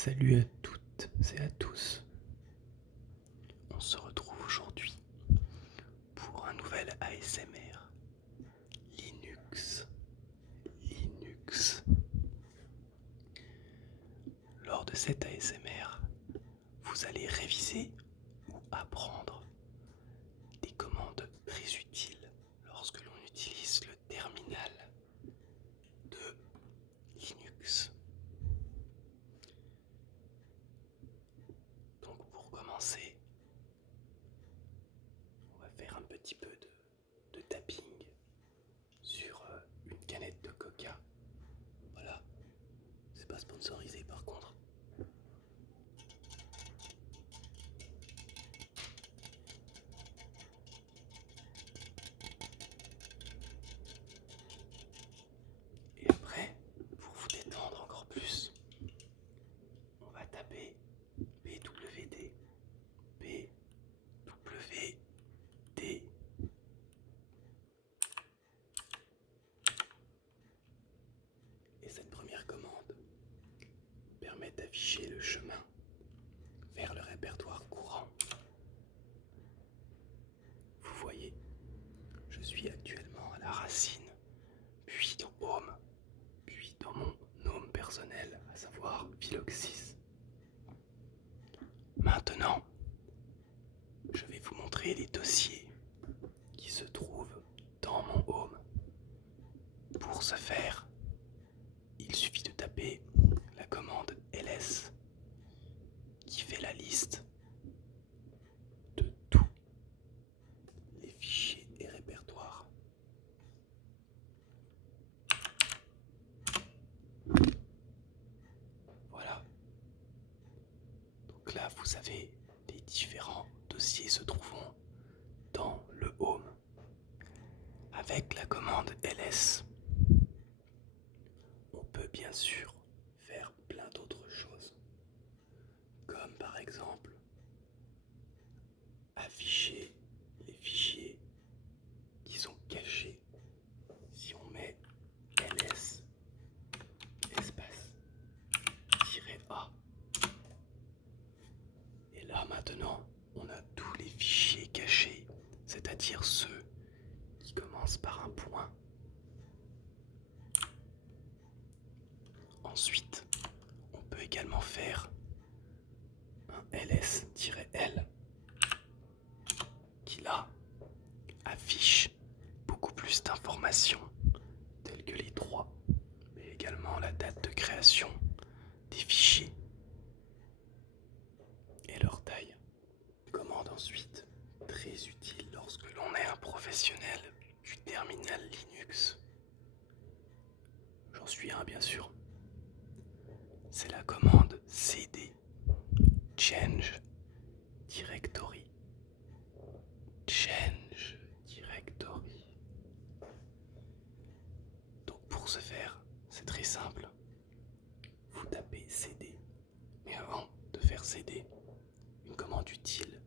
Salut à toutes et à tous. On se retrouve aujourd'hui pour un nouvel ASMR Linux. Lors de cet ASMR, vous allez réviser ou apprendre des commandes très utiles lorsque l'on utilise le terminal de Linux. Donc pour commencer, on va faire un petit peu de tapping sur une canette de coca. Voilà, c'est pas sponsorisé par contre. Et après, pour vous détendre encore plus, on va taper PWD. PWD. Et cette première commande permet d'afficher le chemin vers le répertoire courant. Vous voyez, je suis actuellement à la racine, puis dans Home, puis dans mon gnome personnel, à savoir Philoxis. Maintenant, je vais vous montrer les dossiers qui se trouvent dans mon Home. Pour ce faire, il suffit de taper la commande ls qui fait la liste de tous les fichiers et répertoires. Voilà. Donc là, vous avez les différents dossiers se trouvant dans le Home. Avec la commande ls, on peut bien sûr faire plein d'autres choses, comme par exemple afficher les fichiers qui sont cachés. Si on met ls espace -a, et là maintenant on a tous les fichiers cachés, c'est-à-dire ceux qui commencent par un point. Ensuite, on peut également faire un ls-l qui là affiche beaucoup plus d'informations telles que les droits, mais également la date de création des fichiers et leur taille. Commande ensuite très utile lorsque l'on est un professionnel du terminal Linux. J'en suis un bien sûr. C'est la commande cd change directory. Donc pour ce faire, c'est très simple. Vous tapez cd. Mais avant de faire cd, une commande utile.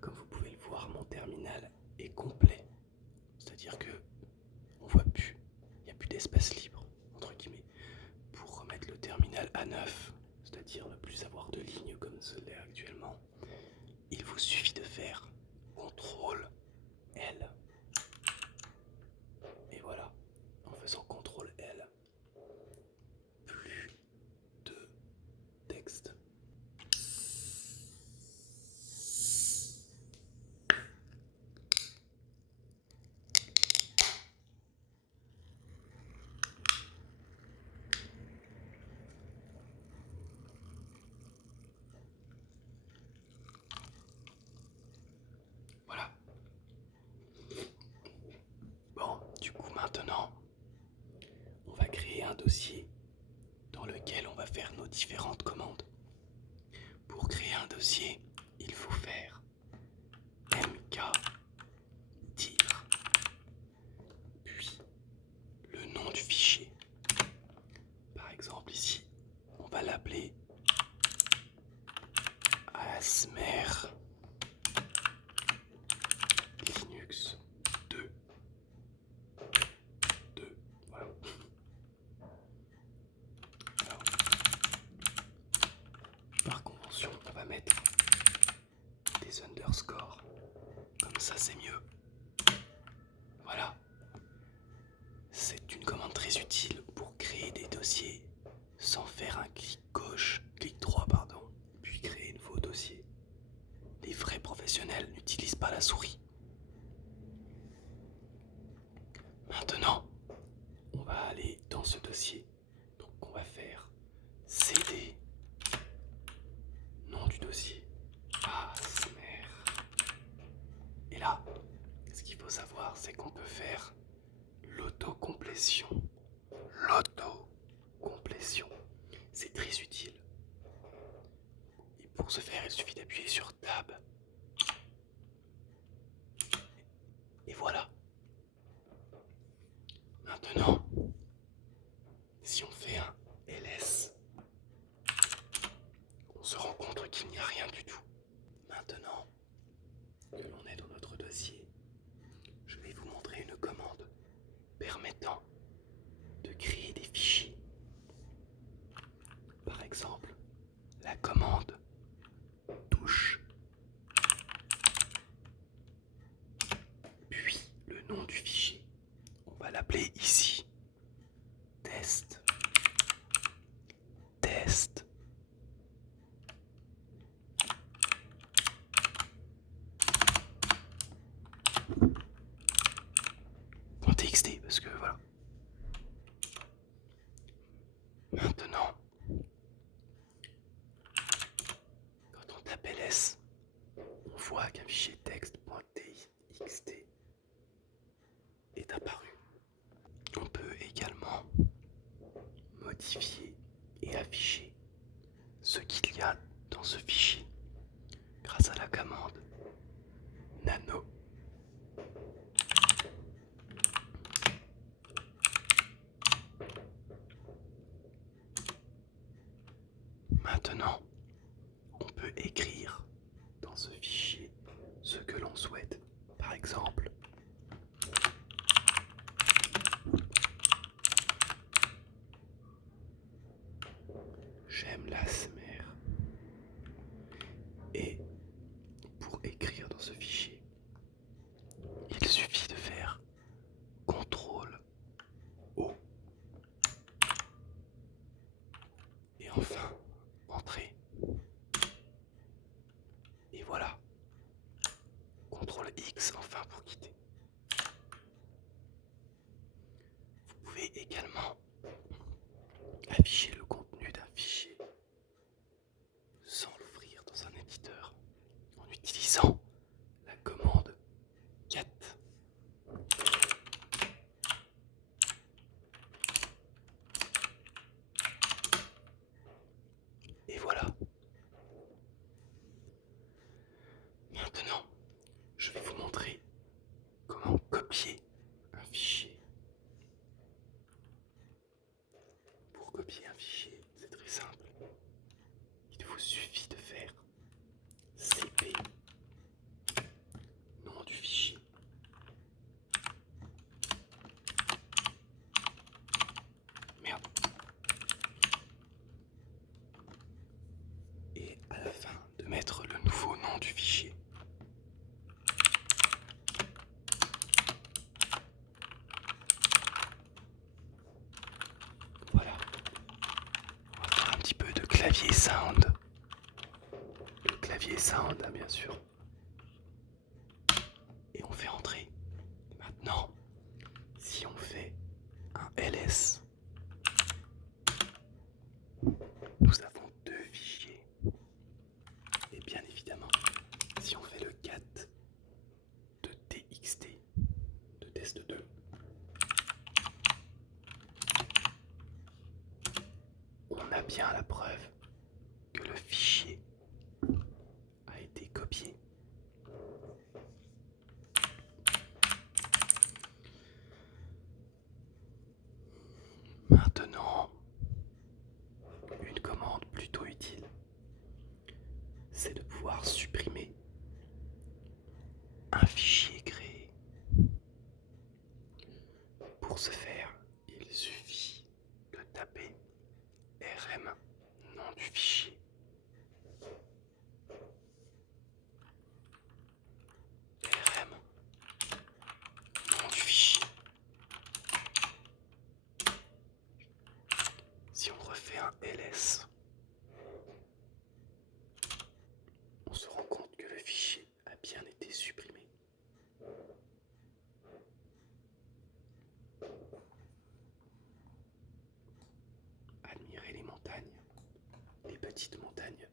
Comme vous pouvez le voir, mon terminal est complet. C'est-à-dire que on voit plus, il n'y a plus d'espace libre, entre guillemets. Pour remettre le terminal à neuf, c'est-à-dire ne plus avoir de ligne comme ce l'est actuellement, il vous suffit de faire CTRL L. Et voilà, en faisant CTRL L, plus de texte. Voilà. Bon, du coup maintenant, on va créer un dossier dans lequel on va faire nos différentes commandes. Pour créer un dossier, il faut faire mk dir, puis le nom du fichier. Par exemple ici, on va l'appeler ASMR Linux 2. Voilà. Alors, score. Comme ça, c'est mieux. Voilà. C'est une commande très utile pour créer des dossiers sans faire un clic droit, puis créer de nouveau dossier. Les vrais professionnels n'utilisent pas la souris. Maintenant, on va aller dans ce dossier. Donc on va faire CD, nom du dossier, ASMR. Et là, ce qu'il faut savoir, c'est qu'on peut faire l'autocomplétion. L'autocomplétion, c'est très utile. Et pour ce faire, il suffit d'appuyer sur Tab. Et voilà. Maintenant, si on fait un LS, on se rend compte qu'il n'y a rien du tout. Maintenant que l'on est dans notre dossier, je vais vous montrer une commande permettant de créer des fichiers. Par exemple, la commande touche, puis le nom du fichier. On va l'appeler ici test. .txt parce que voilà. Maintenant, quand on tape ls, on voit qu'un fichier texte.txt est apparu. On peut également modifier et afficher ce qu'il y a dans ce fichier grâce à la commande nano. Maintenant, on peut écrire dans ce fichier ce que l'on souhaite. Par exemple, j'aime l'ASMR. Et pour écrire dans ce fichier, il suffit de faire CTRL-O. Et enfin, entrer. Et voilà. CTRL-X enfin pour quitter. Vous pouvez également afficher le contenu d'un fichier sans l'ouvrir dans un éditeur en utilisant la commande cat. Et voilà. Maintenant, je vais vous montrer comment copier un fichier. Pour copier un fichier, c'est très simple. Il vous suffit de faire CP, nom du fichier. Merde. Et à la fin, de mettre le nouveau nom du fichier. Voilà. On va faire un petit peu de clavier sound. Le clavier sound, bien sûr. Et on fait entrer. Maintenant, si on fait un ls, nous avons deux fichiers. Et bien évidemment, si on fait le cat de txt, de test 2, on a bien la preuve que le fichier a été copié. Maintenant, une commande plutôt utile, c'est de pouvoir supprimer un fichier créé. Pour ce faire, il suffit de taper rm, nom du fichier. ls, on se rend compte que le fichier a bien été supprimé. Admirez les montagnes, les petites montagnes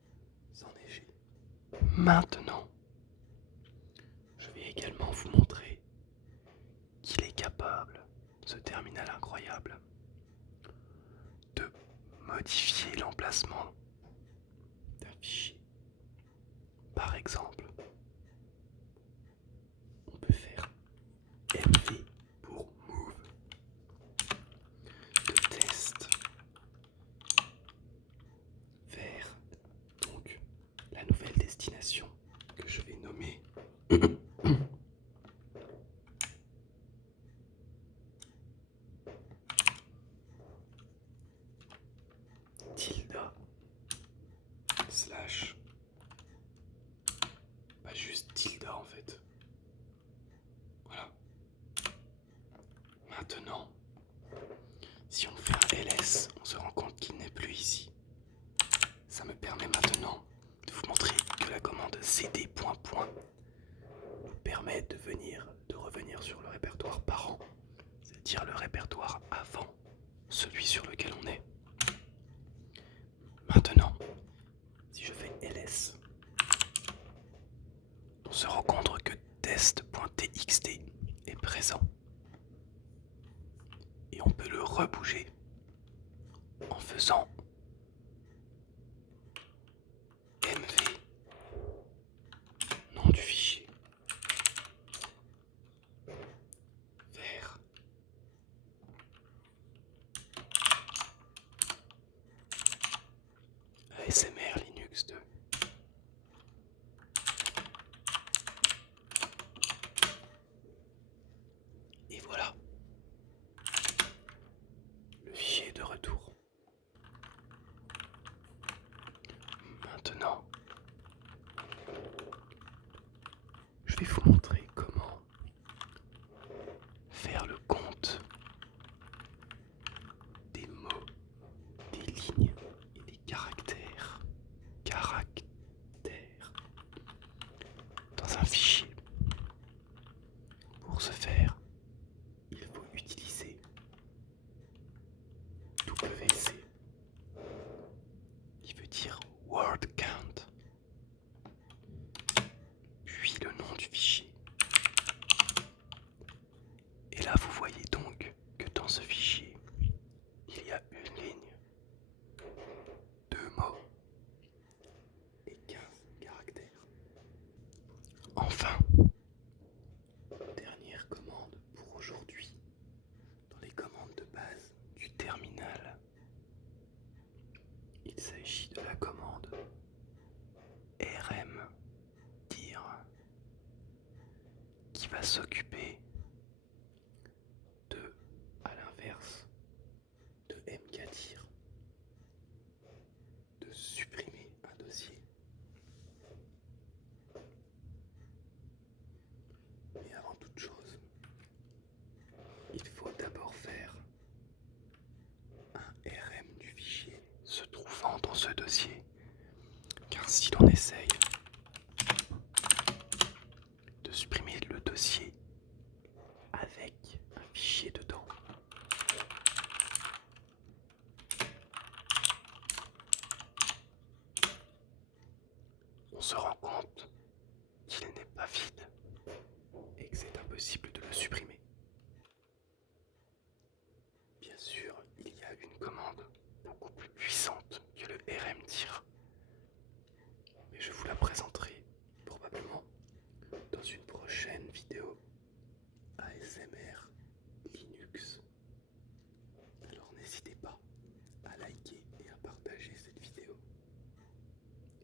enneigées. Maintenant, je vais également vous montrer qu'il est capable, ce terminal incroyable, de modifier l'emplacement d'un fichier. Par exemple, on peut faire MV pour move de test vers donc la nouvelle destination que je vais nommer tilde slash, pas juste tilde en fait. Voilà. Maintenant, si on fait un ls, on se rend compte qu'il n'est plus ici. Ça me permet maintenant de vous montrer que la commande cd point point nous permet de revenir sur le répertoire parent, c'est-à-dire le répertoire avant celui sur lequel on est. Maintenant, si je fais ls, on se rend compte que test.txt est présent. Et on peut le rebouger en faisant mv, nom du fichier, vers ASMR Linux 2. Et voilà, le fichier est de retour. Maintenant, je vais vous montrer comment faire le compte des mots, des lignes et des caractères. Dans un fichier. Pour ce faire, il faut utiliser WC, qui veut dire word count, puis le nom du fichier. Et là, vous voyez donc que dans ce fichier, il y a une ligne, 2 mots et 15 caractères. Enfin, dernière commande pour aujourd'hui, dans les commandes de base du terminal, il s'agit de la commande rmdir qui va s'occuper de, à l'inverse, de mkdir, de supprimer un dossier. Mais avant toute chose, il faut d'abord faire un rm du fichier se trouvant dans ce dossier, car si l'on essaye de supprimer le dossier avec un fichier dedans, on se rend compte qu'il n'est pas vide et que c'est impossible de le supprimer. Bien sûr, il y a une commande beaucoup plus puissante que le rmdir, mais je vous la présenterai probablement dans une prochaine vidéo ASMR Linux. Alors n'hésitez pas à liker et à partager cette vidéo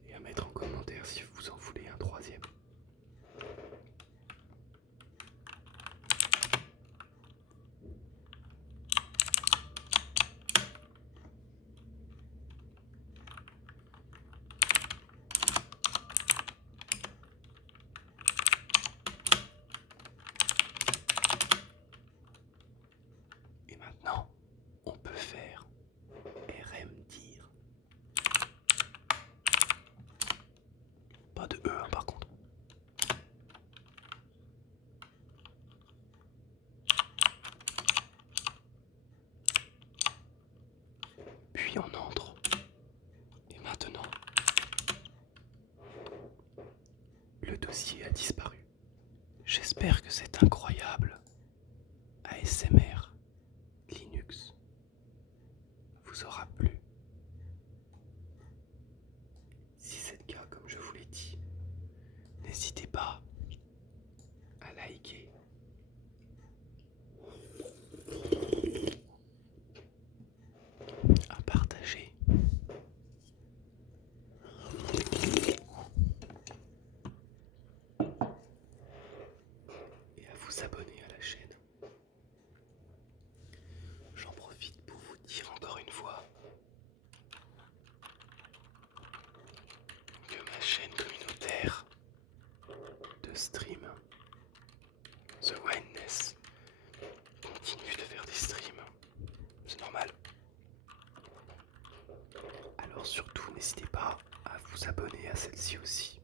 et à mettre en commentaire si vous en voulez un troisième. puis on entre. Et maintenant, le dossier a disparu. J'espère que cet incroyable ASMR Linux vous aura plu. Si c'est le cas, comme je vous l'ai dit, n'hésitez pas à liker, à partager et à vous abonner à la chaîne. J'en profite pour vous dire encore une fois que ma chaîne communautaire de stream, The Wildness, continue de faire des streams. C'est normal. Alors surtout, n'hésitez pas à vous abonner à celle-ci aussi.